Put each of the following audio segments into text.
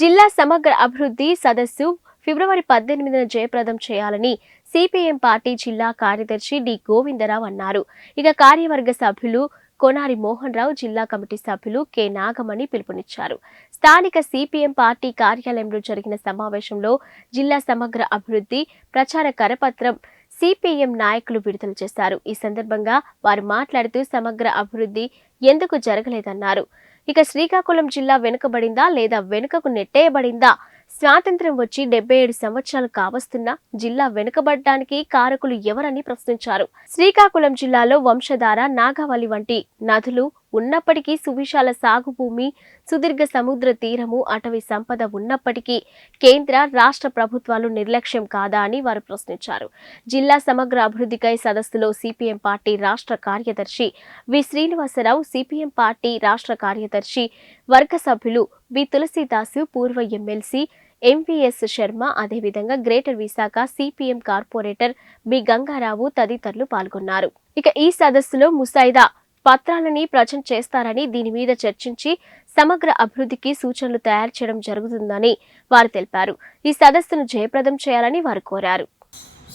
జిల్లా సమగ్ర అభివృద్ధి సదస్సు ఫిబ్రవరి 18న జయప్రదం చేయాలని సిపిఎం పార్టీ జిల్లా కార్యదర్శి డి గోవిందరావు అన్నారు. ఇక కార్యవర్గ సభ్యులు కోనారి మోహన్ రావు, జిల్లా కమిటీ సభ్యులు కె నాగమణి పిలుపునిచ్చారు. స్థానిక సిపిఎం పార్టీ కార్యాలయంలో జరిగిన సమావేశంలో జిల్లా సమగ్ర అభివృద్ధి ప్రచార కరపత్రం సిపిఎం నాయకులు విడుదల చేశారు. ఈ సందర్భంగా వారు మాట్లాడుతూ సమగ్ర అభివృద్ధి ఎందుకు జరగలేదన్నారు. ఇక శ్రీకాకుళం జిల్లా వెనుకబడిందా లేదా వెనుకకు నెట్టేయబడిందా? స్వాతంత్ర్యం వచ్చి 77 సంవత్సరాలు కావస్తున్నా జిల్లా వెనుకబడడానికి కారకులు ఎవరని ప్రశ్నించారు. శ్రీకాకుళం జిల్లాలో వంశధార, నాగావళి వంటి నదులు ఉన్నప్పటికీ, సువిశాల సాగు భూమి, సుదీర్ఘ సముద్ర తీరము, అటవీ సంపద ఉన్నప్పటికీ కేంద్ర, రాష్ట్ర ప్రభుత్వాలు నిర్లక్ష్యం కాదా అని వారు ప్రశ్నించారు. జిల్లా సమగ్ర అభివృద్ధికై సదస్సులో సిపిఎం పార్టీ రాష్ట్ర కార్యదర్శి వి శ్రీనివాసరావు, సిపిఎం పార్టీ రాష్ట్ర కార్యదర్శి వర్గ సభ్యులు బి తులసీదాసు, పూర్వ ఎమ్మెల్సీ ఎంవిఎస్ శర్మ, అదేవిధంగా greater Visakha CPM corporator B Gangarao తదితరులు పాల్గొన్నారు. ఇక ఈ సదస్సులో ముసాయిదా పత్రాలని ప్రజెంట్ చేస్తారని, దీని మీద చర్చించి సమగ్ర అభివృద్ధికి సూచనలు తయారు చేయడం జరుగుతుందని వారు తెలిపారు. ఈ సదస్సును జయప్రదం చేయాలని వారు కోరారు.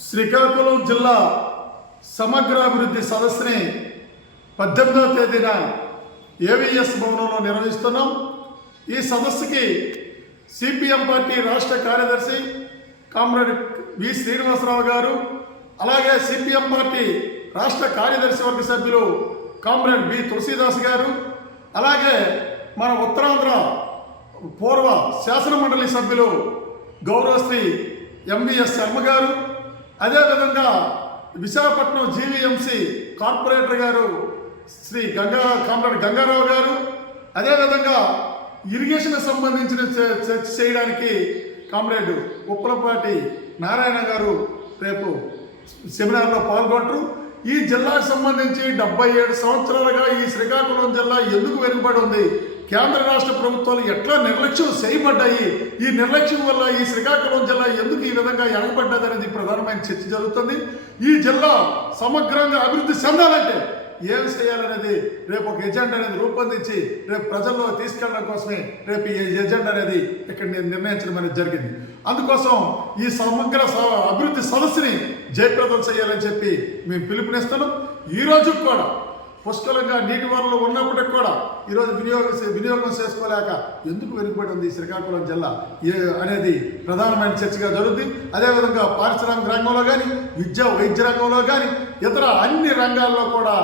శ్రీకాకుళం జిల్లా సమగ్ర అభివృద్ధి సదస్సుని 18వ తేదీన ఏవిఎస్ భవనంలో నిర్వహిస్తున్నాం. ఈ సదస్సుకి సిపిఎం పార్టీ రాష్ట్ర కార్యదర్శి కామ్రేడ్ వి శ్రీనివాసరావు గారు, అలాగే సిపిఎం పార్టీ రాష్ట్ర కార్యదర్శి వర్గ సభ్యులు కామ్రేడ్ బి తులసీదాస్ గారు, అలాగే మన ఉత్తరాంధ్ర పూర్వ శాసనమండలి సభ్యులు గౌరవశ్రీ ఎంవిఎస్ శర్మ గారు, అదేవిధంగా విశాఖపట్నం జీవీఎంసీ కార్పొరేటర్ గారు శ్రీ కామ్రేడ్ గంగారావు గారు, అదేవిధంగా ఇరిగేషన్ సంబంధించిన చర్చ చేయడానికి కామ్రేడ్ ఉప్పలపాటి నారాయణ గారు రేపు సెమినార్లో పాల్గొంటారు. ఈ జిల్లాకు సంబంధించి 77 సంవత్సరాలుగా ఈ శ్రీకాకుళం జిల్లా ఎందుకు వెనుకబడి ఉంది, కేంద్ర రాష్ట్ర ప్రభుత్వాలు ఎట్లా నిర్లక్ష్యం చేయబడ్డాయి, ఈ నిర్లక్ష్యం వల్ల ఈ శ్రీకాకుళం జిల్లా ఎందుకు ఈ విధంగా వెనకబడ్డదనేది ప్రధానమైన చర్చ జరుగుతుంది. ఈ జిల్లా సమగ్రంగా అభివృద్ధి చెందాలంటే ఏం చేయాలనేది రేపు ఒక ఎజెండా అనేది రూపొందించి రేపు ప్రజల్లో తీసుకెళ్ళడం కోసమే రేపు ఈ ఎజెండా అనేది ఇక్కడ నిర్ణయించడం అనేది జరిగింది. అందుకోసం ఈ సమగ్ర అభివృద్ధి సదస్సుని జయప్రదం చేయాలని చెప్పి మేము పిలుపునిస్తున్నాం. ఈరోజు కూడా పుష్కలంగా నీటి వనరులు ఉన్నప్పటికి కూడా ఈరోజు వినియోగం చేసుకోలేక ఎందుకు వెనుకబడి ఉంది శ్రీకాకుళం జిల్లా అనేది ప్రధానమైన చర్చగా జరుగుతుంది. అదేవిధంగా పారిశ్రామిక రంగంలో కానీ, వైద్య రంగంలో కానీ, ఇతర అన్ని రంగాల్లో కూడా,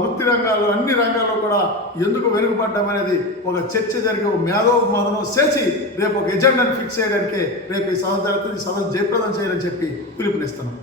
వృత్తి రంగాల్లో అన్ని రంగాల్లో కూడా ఎందుకు వెనుకబడ్డం అనేది ఒక చర్చ జరిగి మేధోమదనం చేసి రేపు ఒక ఎజెండాను ఫిక్స్ చేయడానికి రేపు ఈ సదస్సు జరుగుతుంది. ఈ సదస్సు జయప్రదం చేయాలని చెప్పి పిలుపునిస్తున్నాం.